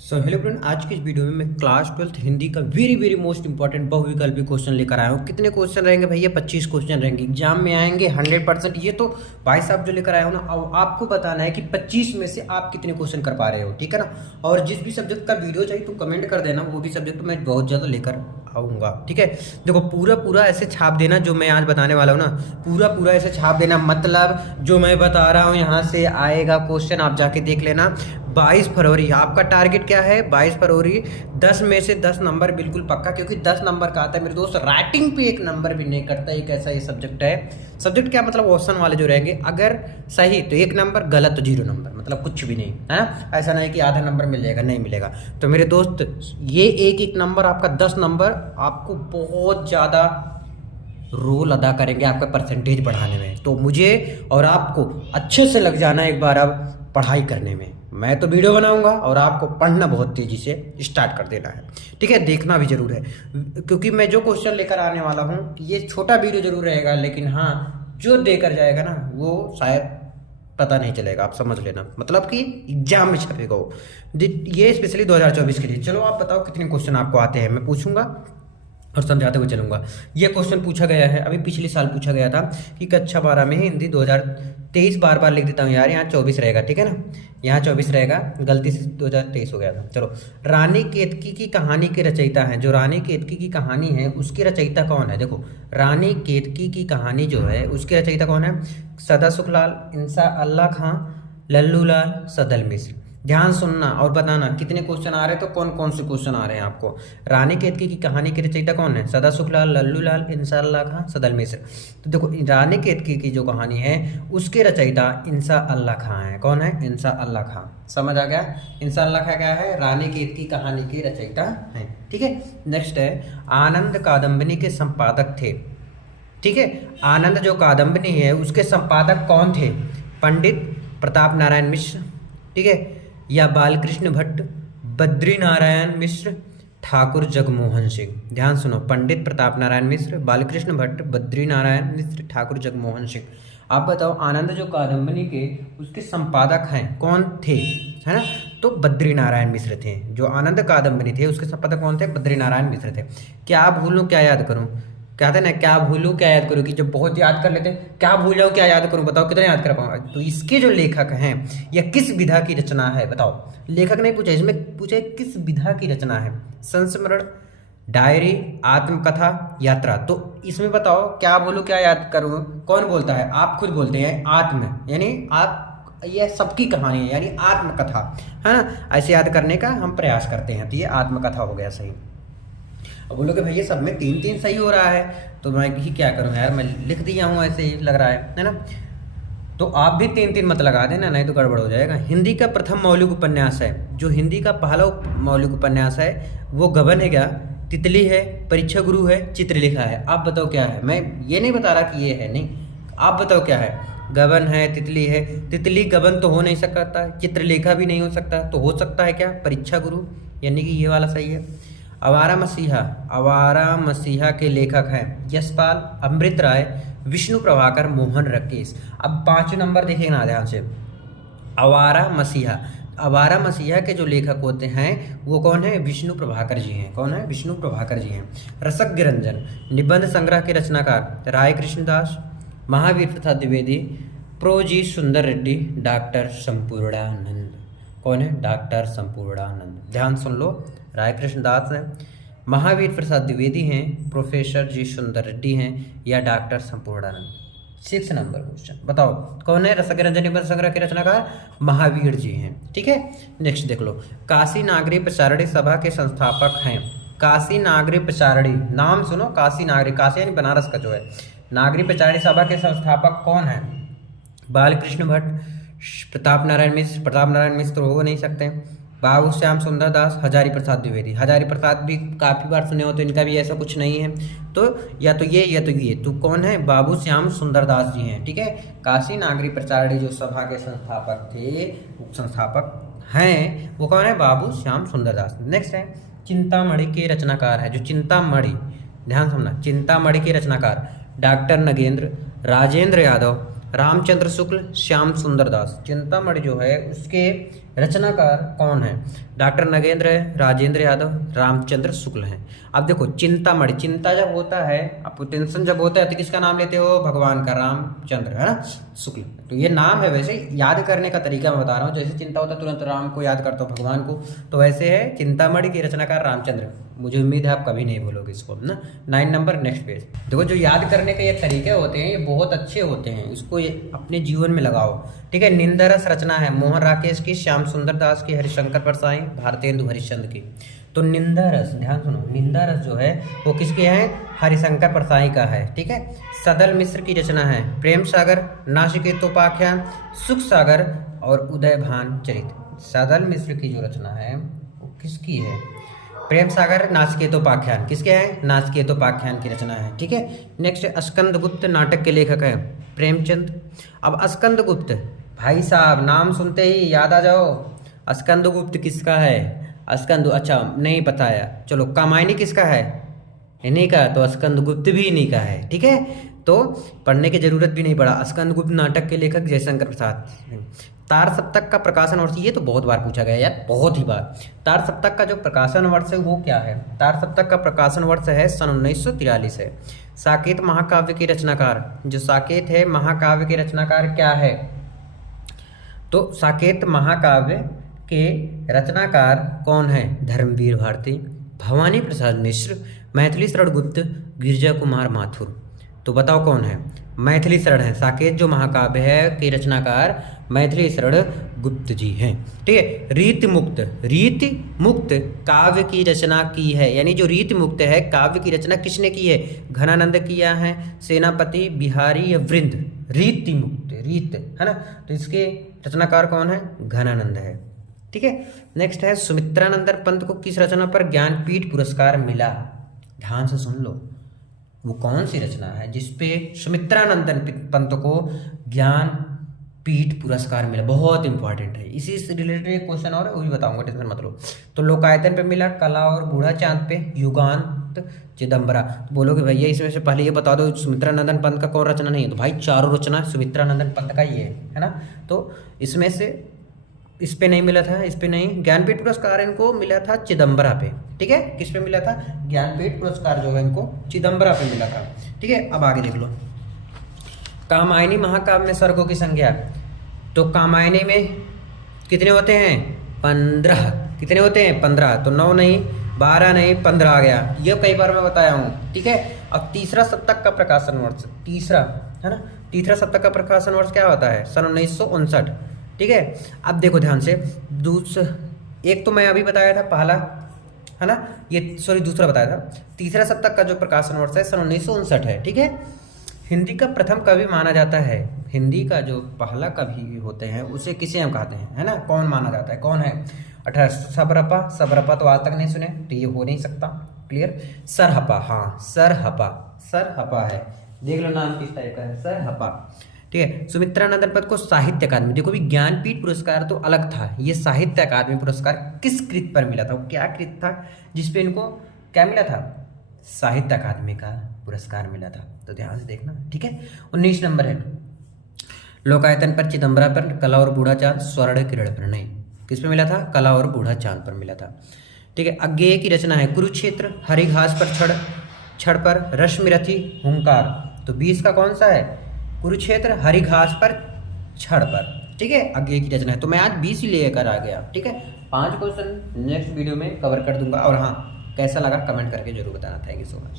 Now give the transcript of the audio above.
Hello friend, आज की इस वीडियो में मैं क्लास 12th हिंदी का वेरी मोस्ट इंपॉर्टेंट बहुविकल्पी क्वेश्चन लेकर आया हूँ। कितने क्वेश्चन रहेंगे भैया? 25 क्वेश्चन रहेंगे, एग्जाम में आएंगे 100%। ये तो भाई साहब जो लेकर आया हूँ ना, अब आपको बताना है कि 25 में से आप कितने क्वेश्चन कर पा रहे हो, ठीक है ना। और जिस भी सब्जेक्ट का वीडियो चाहिए तो कमेंट कर देना, वो भी सब्जेक्ट मैं बहुत ज़्यादा लेकर आऊँगा, ठीक है। देखो पूरा ऐसे छाप देना जो मैं आज बताने वाला हूँ ना, पूरा ऐसे छाप देना। मतलब जो मैं बता रहा हूँ यहाँ से आएगा क्वेश्चन, आप जाके देख लेना। 22 फरवरी आपका टारगेट क्या है? 22 फरवरी 10 में से 10 नंबर बिल्कुल पक्का, क्योंकि 10 नंबर का आता है मेरे दोस्त। राइटिंग पे 1 नंबर भी नहीं कटता, एक ऐसा ये सब्जेक्ट है। सब्जेक्ट क्या मतलब? ऑप्शन वाले जो रहेंगे, अगर सही तो 1 नंबर, गलत तो 0 नंबर, मतलब कुछ भी नहीं है ना। ऐसा नहीं कि आधा नंबर मिल जाएगा, नहीं मिलेगा। तो मेरे दोस्त ये एक नंबर आपका 10 नंबर आपको बहुत ज़्यादा रोल अदा करेंगे आपका परसेंटेज बढ़ाने में। तो मुझे और आपको अच्छे से लग जाना एक बार अब पढ़ाई करने में। मैं तो वीडियो बनाऊंगा और आपको पढ़ना बहुत तेज़ी से स्टार्ट कर देना है, ठीक है। देखना भी जरूर है, क्योंकि मैं जो क्वेश्चन लेकर आने वाला हूँ, ये छोटा वीडियो जरूर रहेगा, लेकिन हाँ जो देकर जाएगा ना वो शायद पता नहीं चलेगा, आप समझ लेना। मतलब कि एग्जाम में छपेगा वो। ये स्पेशली 2024 के लिए। चलो आप बताओ कितने क्वेश्चन आपको आते हैं, मैं पूछूंगा और समझाते हुए चलूंगा। ये क्वेश्चन पूछा गया है, अभी पिछले साल पूछा गया था कि कक्षा 12 में हिंदी 2023, बार लिख देता हूँ यार, यहाँ 24 रहेगा, ठीक है ना। यहाँ 24 रहेगा, गलती से 2023 हो गया था। चलो, रानी केतकी की कहानी के रचयिता हैं। जो रानी केतकी की कहानी है उसकी रचयिता कौन है? देखो, रानी केतकी की कहानी जो है उसके रचयिता कौन है? सदा सुखलाल, इंसा अल्लाह खां, लल्लू लाल, सदल मिश्र। ध्यान सुनना और बताना कितने क्वेश्चन आ रहे हैं, तो कौन कौन से क्वेश्चन आ रहे हैं आपको। रानी केतकी की कहानी के रचयिता कौन है? सदा सुखलाल, लल्लू लाल, इंसा अल्लाह खां, सदल मिश्र। तो देखो, रानी केतकी की जो कहानी है उसके रचयिता इंसा अल्लाह खां है। कौन है? इंसा अल्लाह खां। समझ आ गया? इंसा अल्लाह खां क्या है? रानी केतकी कहानी के रचयिता है, ठीक है। नेक्स्ट है, आनंद कादम्बिनी के संपादक थे, ठीक है। आनंद जो कादम्बिनी है उसके संपादक कौन थे? पंडित प्रताप नारायण मिश्र, ठीक है, या बालकृष्ण भट्ट, बद्री नारायण मिश्र, ठाकुर जगमोहन सिंह। ध्यान सुनो, पंडित प्रताप नारायण मिश्र, बालकृष्ण भट्ट, बद्री नारायण मिश्र, ठाकुर जगमोहन सिंह। आप बताओ, आनंद जो कादम्बिनी के उसके संपादक हैं कौन थे, है ना? तो बद्री नारायण मिश्र थे। जो आनंद कादम्बिनी थे उसके संपादक कौन थे? बद्री नारायण मिश्र थे। क्या भूलूं क्या याद करूं, कहते हैं ना, क्या भूलूं क्या याद करूं, कि जब बहुत याद कर लेते हैं, क्या भूल जाऊं क्या याद करूं, बताओ कितना याद कर पाऊंगा। तो इसके जो लेखक हैं, या किस विधा की रचना है, बताओ। लेखक नहीं पूछा, इसमें पूछे किस विधा की रचना है। संस्मरण, डायरी, आत्मकथा, यात्रा। तो इसमें बताओ, क्या भूलूं क्या याद करूं कौन बोलता है? आप खुद बोलते हैं। आत्म यानी आप, यह सबकी कहानी है, यानी आत्मकथा, है ना। ऐसे याद करने का हम प्रयास करते हैं, तो ये आत्मकथा हो गया सही। अब बोलोगे भैया सब में 3-3 सही हो रहा है, तो मैं ही क्या करूँ यार, मैं लिख दिया हूँ ऐसे ही लग रहा है ना। तो आप भी 3-3 मत लगा देना, नहीं तो गड़बड़ हो जाएगा। हिंदी का प्रथम मौलिक उपन्यास है, जो हिंदी का पहला मौलिक उपन्यास है वो गबन है क्या, तितली है, परीक्षा गुरु है, चित्रलेखा है? आप बताओ क्या है। मैं ये नहीं बता रहा कि ये है, नहीं, आप बताओ क्या है। गबन है, तितली है। तितली गबन तो हो नहीं सकता, चित्रलेखा भी नहीं हो सकता, तो हो सकता है क्या? परीक्षा गुरु, यानी कि ये वाला सही है। आवारा मसीहा, आवारा मसीहा के लेखक हैं यशपाल, अमृत राय, विष्णु प्रभाकर, मोहन रकेश। अब 5 नंबर देखिए ना ध्यान से। आवारा मसीहा, आवारा मसीहा के जो लेखक होते हैं वो कौन है? विष्णु प्रभाकर जी हैं। कौन है? विष्णु प्रभाकर जी हैं। रसक निरंजन, निबंध संग्रह के रचनाकार राय कृष्णदास, महावीर प्रसाद द्विवेदी, प्रोजी सुंदर रेड्डी, डॉक्टर संपूर्णानंद। कौन है? डॉक्टर संपूर्णानंद। ध्यान सुन लो, राय कृष्णदास हैं, महावीर प्रसाद द्विवेदी हैं, प्रोफेसर जी सुंदर रेड्डी हैं, या डॉक्टर संपूर्णानंद। 6 नंबर क्वेश्चन, बताओ कौन है? रसक निरंजन निबंध संग्रह के रचनाकार महावीर जी हैं, ठीक है। नेक्स्ट देख लो, काशी नागरी प्रचारणी सभा के संस्थापक हैं। काशी नागरी प्रचारणी, नाम सुनो, काशी नागरी, काशी यानी बनारस का जो है। नागरी प्रचारणी सभा के संस्थापक कौन है? बालकृष्ण भट्ट, प्रताप नारायण मिश्र। प्रताप नारायण मिश्र तो हो नहीं सकते। बाबू श्याम सुंदर दास, हजारी प्रसाद द्विवेदी। हजारी प्रसाद भी काफ़ी बार सुने हो, तो इनका भी ऐसा कुछ नहीं है। तो या तो ये या तो ये, तो कौन है? बाबू श्याम सुंदर दास जी हैं, ठीक है। काशी नागरी प्रचारणी जो सभा के संस्थापक थे, संस्थापक हैं, वो कौन है? बाबू श्याम सुंदर दास। नेक्स्ट है, चिंतामणि के रचनाकार है। जो चिंतामणि, ध्यान सुनना, चिंतामणि के रचनाकार डॉक्टर नगेंद्र, राजेंद्र यादव, रामचंद्र शुक्ल, श्याम सुंदर दास। चिंतामणि जो है उसके रचनाकार कौन है? डॉक्टर नगेंद्र है, राजेंद्र यादव, रामचंद्र शुक्ल हैं। अब देखो चिंतामणि, चिंता जब होता है, आपको टेंशन जब होता है तो किसका नाम लेते हो? भगवान का, रामचंद्र, है ना, शुक्ल। तो ये नाम है, वैसे याद करने का तरीका मैं बता रहा हूँ। जैसे चिंता होता है तुरंत राम को याद करता हूँ, भगवान को, तो वैसे है चिंतामणि की रचनाकार रामचंद्र। मुझे उम्मीद है आप कभी नहीं भूलोगे इसको ना। 9 नंबर, नेक्स्ट पेज। देखो जो याद करने के ये तरीके होते हैं ये बहुत अच्छे होते हैं, इसको ये अपने जीवन में लगाओ, ठीक है। निंदारस रचना है मोहन राकेश की, श्याम सुंदर दास की, हरिशंकर परसाई, भारतेंदु हरिश्चंद्र की। तो निंदारस, ध्यान सुनो, निंदारस जो है वो किसके हैं? हरिशंकर परसाई का है, ठीक है। सदल मिश्र की रचना है प्रेम सागर, नाचिकेतोपाख्यान, सुख सागर और उदयभान चरित। सदल मिश्र की जो रचना है वो किसकी है? प्रेम सागर, नाचिकेतोपाख्यान, किसके हैं? नाचिकेतोपाख्यान की रचना है, ठीक है। नेक्स्ट, स्कंदगुप्त नाटक के लेखक हैं प्रेमचंद। अब स्कंदगुप्त, भाई साहब नाम सुनते ही याद आ जाओ, स्कंदगुप्त किसका है? अच्छा नहीं बताया, चलो कामायनी किसका है? इन्हीं का, तो स्कंदगुप्त भी इन्हीं का है, ठीक है। तो पढ़ने की जरूरत भी नहीं पड़ा। स्कंदगुप्त नाटक के लेखक जयशंकर प्रसाद। तार सप्तक का प्रकाशन वर्ष, ये तो बहुत बार पूछा गया यार, बहुत ही बार। तार सप्तक का जो प्रकाशन वर्ष है वो क्या है? तार सप्तक का प्रकाशन वर्ष है सन 1943 है। साकेत महाकाव्य की रचनाकार, जो साकेत है महाकाव्य के रचनाकार क्या है? तो साकेत महाकाव्य के रचनाकार कौन है? धर्मवीर भारती, भवानी प्रसाद मिश्र, मैथिली शरण गुप्त, गिरिजा कुमार माथुर। तो बताओ कौन है? मैथिली शरण है। साकेत जो महाकाव्य है के रचनाकार मैथिली शरण गुप्त जी हैं, ठीक है। रीति मुक्त काव्य की रचना की है, यानी जो रीति मुक्त है काव्य की रचना किसने की है? घनानंद किया है, सेनापति, बिहारी या वृंद। रीति मुक्त, रीत, है ना, तो इसके रचनाकार कौन है? घनानंद है, ठीक है। नेक्स्ट है सुमित्रानंदन पंत को किस रचना पर ज्ञानपीठ पुरस्कार मिला? ध्यान से सुन लो, वो कौन सी रचना है जिसपे सुमित्रानंदन पंत को ज्ञानपीठ पुरस्कार मिला? बहुत इंपॉर्टेंट है, इसी से रिलेटेड एक क्वेश्चन और है, वो भी बताऊंगा, टेंशन मत लो। तो लोकायतन पे मिला, कला और बूढ़ा चांद पे, युगांत, चिदम्बरा। तो बोलोगे भैया इसमें से पहले ये बता दो सुमित्रानंदन पंत का कौन रचना नहीं है? तो भाई चारों रचना सुमित्रानंदन पंत का ही है ना। तो इसमें से इस पे नहीं मिला था, इस पे नहीं। ज्ञानपीठ पुरस्कार इनको मिला था चिदम्बरा पे, ठीक है। किस पे मिला था? ज्ञानपीठ पुरस्कार जो है इनको चिदम्बरा पे मिला था, ठीक है। अब आगे देख लो, कामायनी महाकाव्य में सर्गों की संख्या। तो कामायनी में कितने होते हैं? 15। कितने होते हैं? 15। तो 9 नहीं, 12 नहीं, 15 आ गया। ये कई बार मैं बताया हूँ, ठीक है। अब तीसरा सप्तक का प्रकाशन वर्ष, तीसरा, है ना, तीसरा सप्तक का प्रकाशन वर्ष क्या होता है? सन 1959, ठीक है। अब देखो ध्यान से, एक तो मैं अभी बताया था पहला, है ना, ये सॉरी दूसरा बताया था। तीसरा सप्तक का जो प्रकाशन वर्ष है सन 1959 है, ठीक है। हिंदी का प्रथम कवि माना जाता है, हिंदी का जो पहला कवि होते हैं उसे किसे हम कहते हैं, है ना, कौन माना जाता है, कौन है? 18 सबरपा तो आज तक नहीं सुने, तो ये हो नहीं सकता, क्लियर। सरहपा, हाँ सरहपा है, देख लो नाम किस टाइप का है, सरहपा, ठीक है। सुमित्रानंदन पद को साहित्य अकादमी, देखो भी ज्ञानपीठ पुरस्कार तो अलग था, ये साहित्य अकादमी पुरस्कार किस कृत पर मिला था? वो क्या कृत था जिसपे इनको क्या मिला था? साहित्य अकादमी का पुरस्कार मिला था। तो ध्यान से देखना, ठीक है। 19 नंबर है लोकायतन पर, चिदम्बरा पर, कला और बूढ़ा चांद, स्वर्ण किरण पर। नहीं, किस पे मिला था? कला और बूढ़ा चांद पर मिला था, ठीक है। अज्ञेय की रचना है कुरुक्षेत्र, हरी घास पर छड़ पर, रश्मिरथी, हुंकार। तो 20 का कौन सा है? कुरुक्षेत्र, हरी घास पर, छड़ पर, ठीक है, अज्ञेय की रचना है। तो मैं आज 20 ही लेकर आ गया, ठीक है। 5 क्वेश्चन नेक्स्ट वीडियो में कवर कर दूंगा। और हाँ, कैसा लगा कमेंट करके जरूर बताना। Thank you so much.